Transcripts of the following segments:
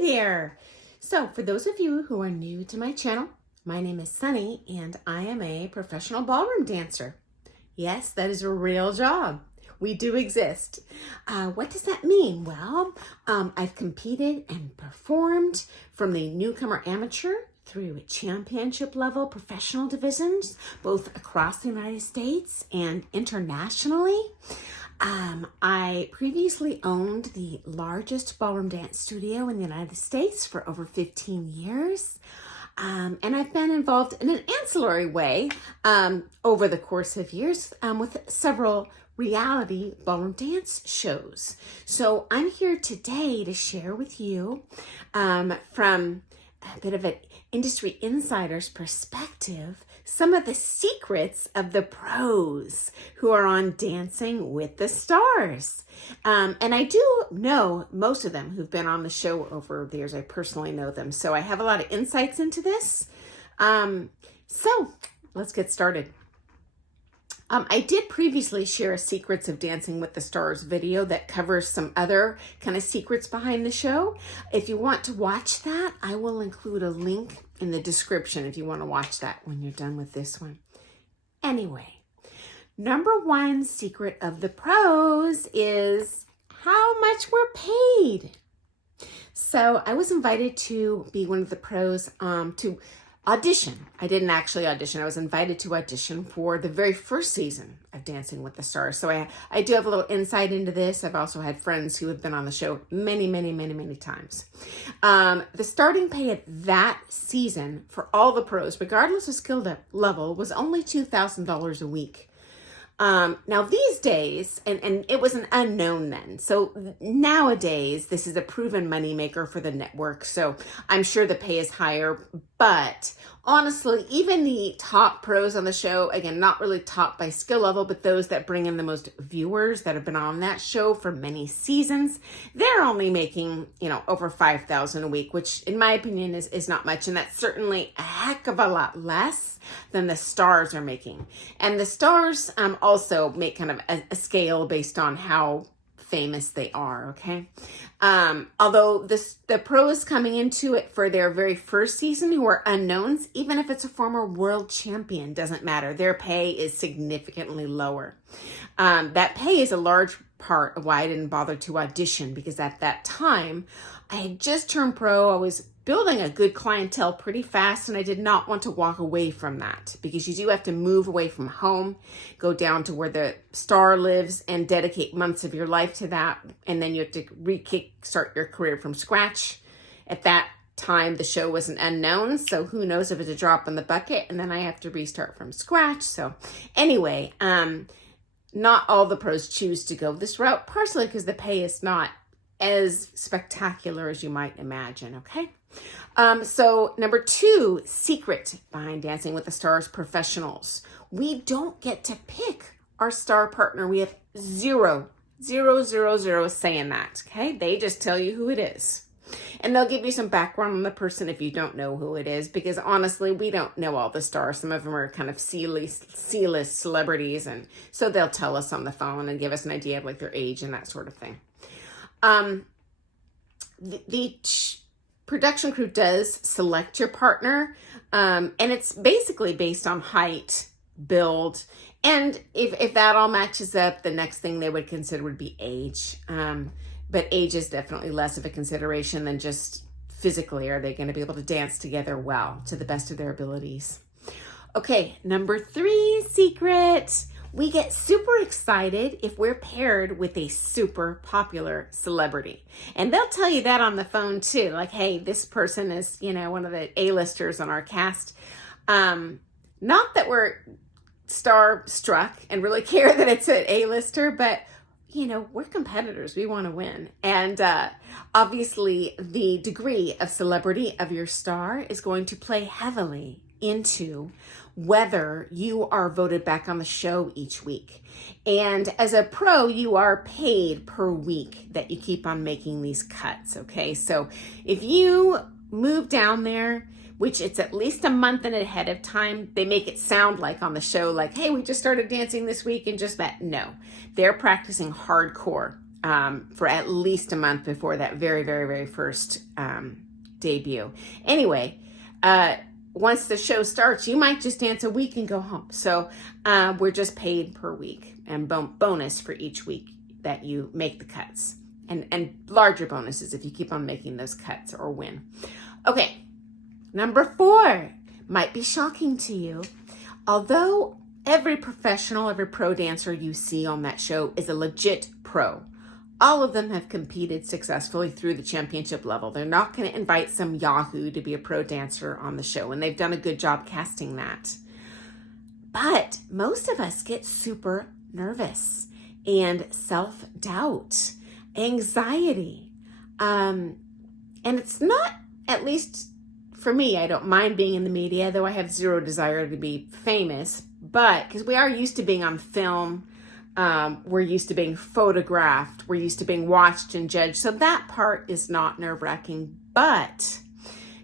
Hi there. So for those of you who are new to my channel, my name is Sunny and I am a professional ballroom dancer. Yes, that is a real job. We do exist. What does that mean? Well, I've competed and performed from the newcomer amateur through championship level professional divisions, both across the United States and internationally. I previously owned the largest ballroom dance studio in the United States for over 15 years. And I've been involved in an ancillary way over the course of years with several reality ballroom dance shows. So I'm here today to share with you from a bit of an industry insider's perspective some of the secrets of the pros who are on Dancing with the Stars. And I do know most of them who've been on the show over the years. I personally know them. So I have a lot of insights into this. So let's get started. I did previously share a Secrets of Dancing with the Stars video that covers some other kind of secrets behind the show. If you want to watch that, I will include a link in the description if you want to watch that when you're done with this one. Anyway, number one secret of the pros is how much we're paid. So I was invited to be one of the pros to audition. I didn't actually audition. I was invited to audition for the very first season of Dancing with the Stars. So I do have a little insight into this. I've also had friends who have been on the show many times. The starting pay at that season for all the pros, regardless of skill level, was only $2,000 a week. Now these days, and it was an unknown then. So nowadays, this is a proven moneymaker for the network. So I'm sure the pay is higher, but honestly, even the top pros on the show, again, not really top by skill level, but those that bring in the most viewers that have been on that show for many seasons, they're only making, over $5,000 a week, which in my opinion is not much. And that's certainly a heck of a lot less than the stars are making. And the stars also make kind of a scale based on how famous they are, okay? Although the pros coming into it for their very first season who are unknowns, even if it's a former world champion, doesn't matter. Their pay is significantly lower. That pay is a large part of why I didn't bother to audition, because at that time, I had just turned pro. I was building a good clientele pretty fast, and I did not want to walk away from that, because you do have to move away from home, go down to where the star lives and dedicate months of your life to that. And then you have to start your career from scratch. At that time, the show was an unknown, so who knows if it's a drop in the bucket, and then I have to restart from scratch. So anyway, not all the pros choose to go this route, partially because the pay is not as spectacular as you might imagine, okay? So number two secret behind Dancing with the Stars professionals: we don't get to pick our star partner. We have zero say in that, okay? They just tell you who it is. And they'll give you some background on the person if you don't know who it is, because honestly, we don't know all the stars. Some of them are kind of C-list celebrities, and so they'll tell us on the phone and give us an idea of like their age and that sort of thing. The production crew does select your partner, and it's basically based on height, build, and if that all matches up, the next thing they would consider would be age. But age is definitely less of a consideration than just physically, are they going to be able to dance together well to the best of their abilities? Okay, number three secret: we get super excited if we're paired with a super popular celebrity. And they'll tell you that on the phone too. Like, hey, this person is, one of the A-listers on our cast. Not that we're star-struck and really care that it's an A-lister, but we're competitors. We want to win. And obviously the degree of celebrity of your star is going to play heavily into whether you are voted back on the show each week. And as a pro, you are paid per week that you keep on making these cuts, okay? So if you move down there, which it's at least a month and ahead of time, they make it sound like on the show, like, hey, we just started dancing this week and just that. No, they're practicing hardcore for at least a month before that very, very, very first debut. Anyway, once the show starts, you might just dance a week and go home. So we're just paid per week, and bonus for each week that you make the cuts, and larger bonuses if you keep on making those cuts or win. Okay, number 4 might be shocking to you. Although every professional, every pro dancer you see on that show is a legit pro, all of them have competed successfully through the championship level. They're not going to invite some yahoo to be a pro dancer on the show, and they've done a good job casting that. But most of us get super nervous and self-doubt, anxiety. And it's not, at least for me, I don't mind being in the media, though I have zero desire to be famous, but because we are used to being on film, we're used to being photographed, we're used to being watched and judged. So that part is not nerve-wracking, but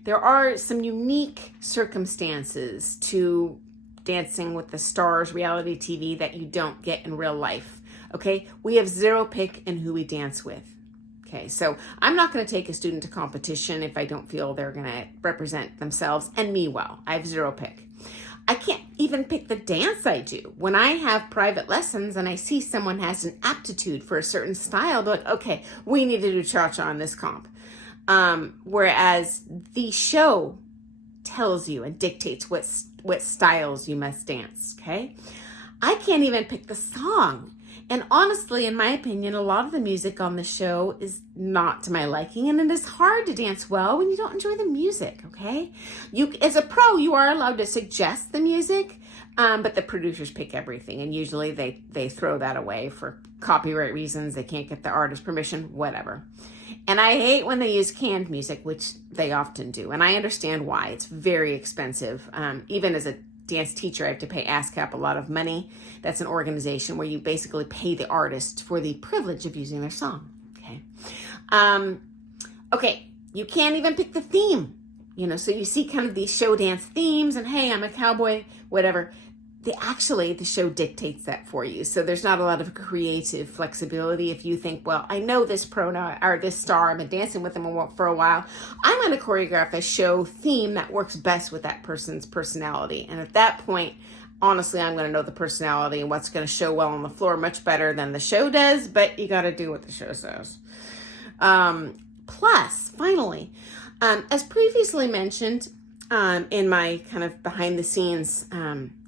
there are some unique circumstances to Dancing with the Stars reality TV that you don't get in real life. Okay, we have zero pick in who we dance with. Okay, so I'm not going to take a student to competition if I don't feel they're going to represent themselves and me well. I have zero pick. I can't even pick the dance I do. When I have private lessons and I see someone has an aptitude for a certain style, they're like, okay, we need to do cha-cha on this comp. Whereas the show tells you and dictates what styles you must dance, okay? I can't even pick the song. And honestly, in my opinion, a lot of the music on the show is not to my liking, and it is hard to dance well when you don't enjoy the music, okay? You, as a pro, you are allowed to suggest the music, but the producers pick everything, and usually they throw that away for copyright reasons. They can't get the artist permission, whatever. And I hate when they use canned music, which they often do, and I understand why. It's very expensive. Even as a dance teacher, I have to pay ASCAP a lot of money. That's an organization where you basically pay the artist for the privilege of using their song. Okay. Okay. You can't even pick the theme. You know, so you see kind of these show dance themes, and hey, I'm a cowboy, whatever. The show dictates that for you. So there's not a lot of creative flexibility. If you think, well, I know this pro now, or this star, I've been dancing with them for a while, I'm going to choreograph a show theme that works best with that person's personality. And at that point, honestly, I'm going to know the personality and what's going to show well on the floor much better than the show does, but you got to do what the show says. Plus, finally, as previously mentioned in my kind of behind the scenes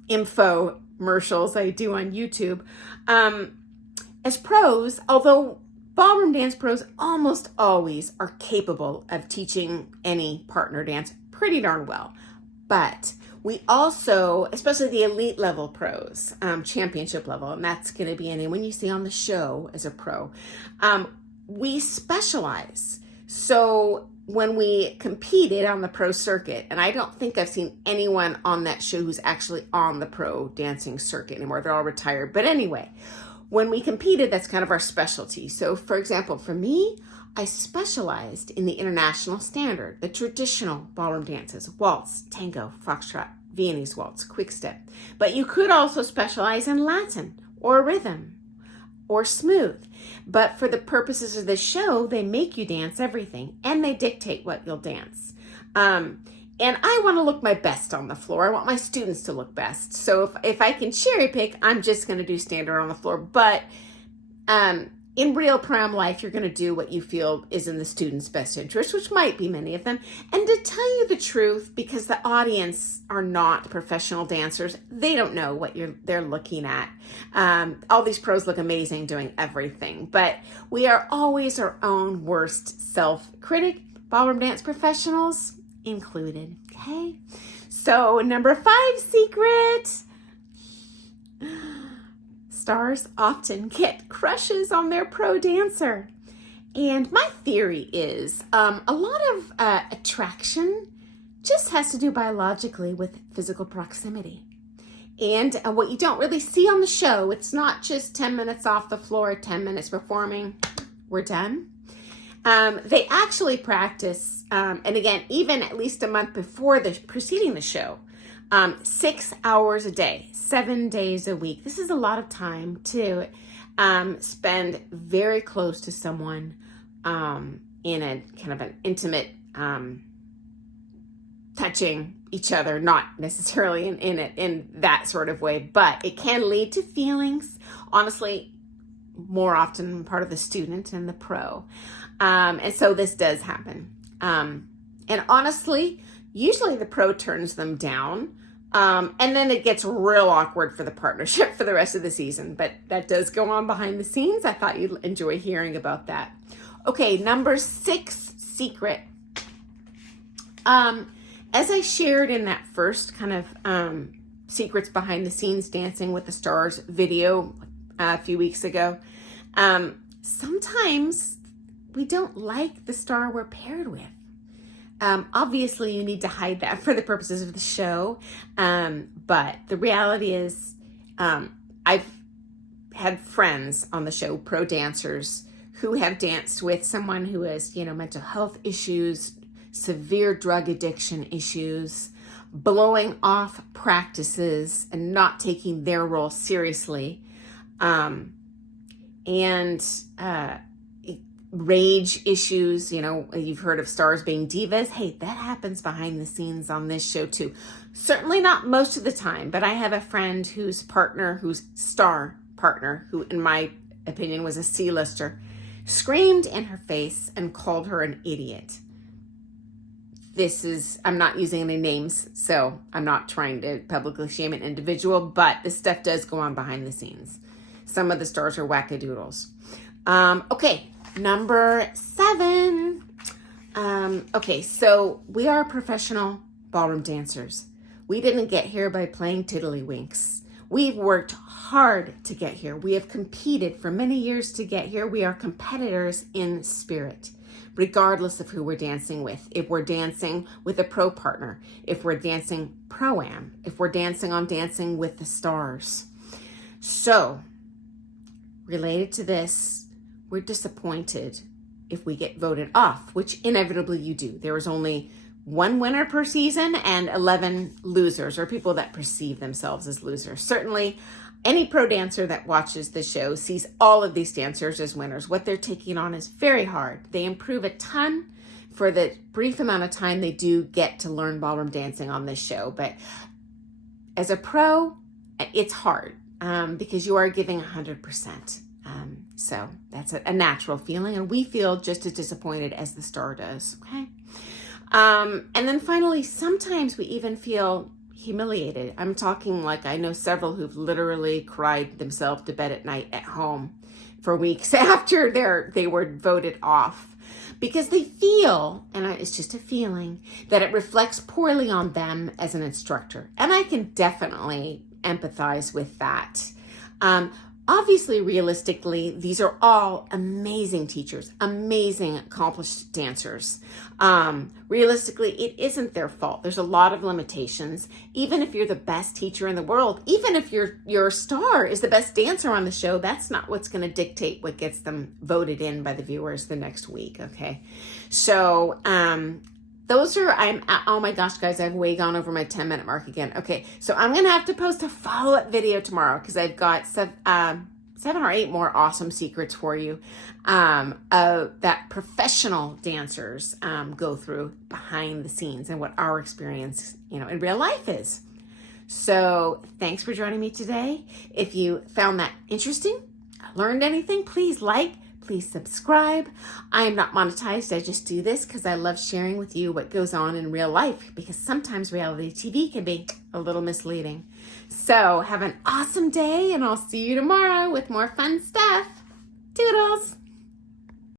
infomercials I do on YouTube, as pros, although ballroom dance pros almost always are capable of teaching any partner dance pretty darn well, but we also, especially the elite level pros, championship level, and that's going to be anyone you see on the show as a pro, we specialize. So when we competed on the pro circuit, and I don't think I've seen anyone on that show who's actually on the pro dancing circuit anymore. They're all retired. But anyway, when we competed, that's kind of our specialty. So for example, for me, I specialized in the international standard, the traditional ballroom dances, waltz, tango, foxtrot, Viennese waltz, quickstep. But you could also specialize in Latin or rhythm or smooth. But for the purposes of this show, they make you dance everything, and they dictate what you'll dance. And I want to look my best on the floor. I want my students to look best. So if I can cherry pick, I'm just going to do standard on the floor. But in real prom life, you're going to do what you feel is in the student's best interest, which might be many of them. And to tell you the truth, because the audience are not professional dancers, they don't know what they're looking at. All these pros look amazing doing everything, but we are always our own worst self-critic, ballroom dance professionals included, okay? So number 5 secret. Stars often get crushes on their pro dancer. And my theory is a lot of attraction just has to do biologically with physical proximity. And what you don't really see on the show, it's not just 10 minutes off the floor, 10 minutes performing, we're done. They actually practice, and again, even at least a month before preceding the show, 6 hours a day, 7 days a week. This is a lot of time to spend very close to someone in a kind of an intimate, touching each other, not necessarily in that sort of way, but it can lead to feelings, honestly, more often on part of the student and the pro. And so this does happen. And honestly, usually the pro turns them down. And then it gets real awkward for the partnership for the rest of the season, but that does go on behind the scenes. I thought you'd enjoy hearing about that. Okay, number 6 secret. As I shared in that first kind of secrets behind the scenes dancing with the stars video a few weeks ago, sometimes we don't like the star we're paired with. Obviously, you need to hide that for the purposes of the show. But the reality is, I've had friends on the show, pro dancers, who have danced with someone who has, mental health issues, severe drug addiction issues, blowing off practices and not taking their role seriously, and rage issues. You've heard of stars being divas. Hey, that happens behind the scenes on this show too. Certainly not most of the time, but I have a friend whose star partner, who in my opinion was a C-lister, screamed in her face and called her an idiot. I'm not using any names, so I'm not trying to publicly shame an individual, but this stuff does go on behind the scenes. Some of the stars are wackadoodles. Okay, number 7. Okay, so we are professional ballroom dancers. We didn't get here by playing tiddlywinks. We've worked hard to get here. We have competed for many years to get here. We are competitors in spirit, regardless of who we're dancing with. If we're dancing with a pro partner, if we're dancing pro-am, if we're dancing on Dancing with the Stars. So, related to this, we're disappointed if we get voted off, which inevitably you do. There is only one winner per season and 11 losers, or people that perceive themselves as losers. Certainly, any pro dancer that watches the show sees all of these dancers as winners. What they're taking on is very hard. They improve a ton for the brief amount of time they do get to learn ballroom dancing on this show. But as a pro, it's hard because you are giving 100%. So that's a natural feeling, and we feel just as disappointed as the star does, okay? And then finally, sometimes we even feel humiliated. I'm talking like I know several who've literally cried themselves to bed at night at home for weeks after they were voted off, because they feel, and it's just a feeling, that it reflects poorly on them as an instructor. And I can definitely empathize with that. Obviously, realistically, these are all amazing teachers, amazing, accomplished dancers. Realistically, it isn't their fault. There's a lot of limitations. Even if you're the best teacher in the world, even if your star is the best dancer on the show, that's not what's going to dictate what gets them voted in by the viewers the next week, okay? So, oh my gosh, guys, I've way gone over my 10-minute mark again. Okay, so I'm going to have to post a follow-up video tomorrow because I've got 7 or 8 more awesome secrets for you that professional dancers go through behind the scenes and what our experience, in real life is. So thanks for joining me today. If you found that interesting, learned anything, please please subscribe. I am not monetized. I just do this because I love sharing with you what goes on in real life, because sometimes reality TV can be a little misleading. So have an awesome day, and I'll see you tomorrow with more fun stuff. Toodles!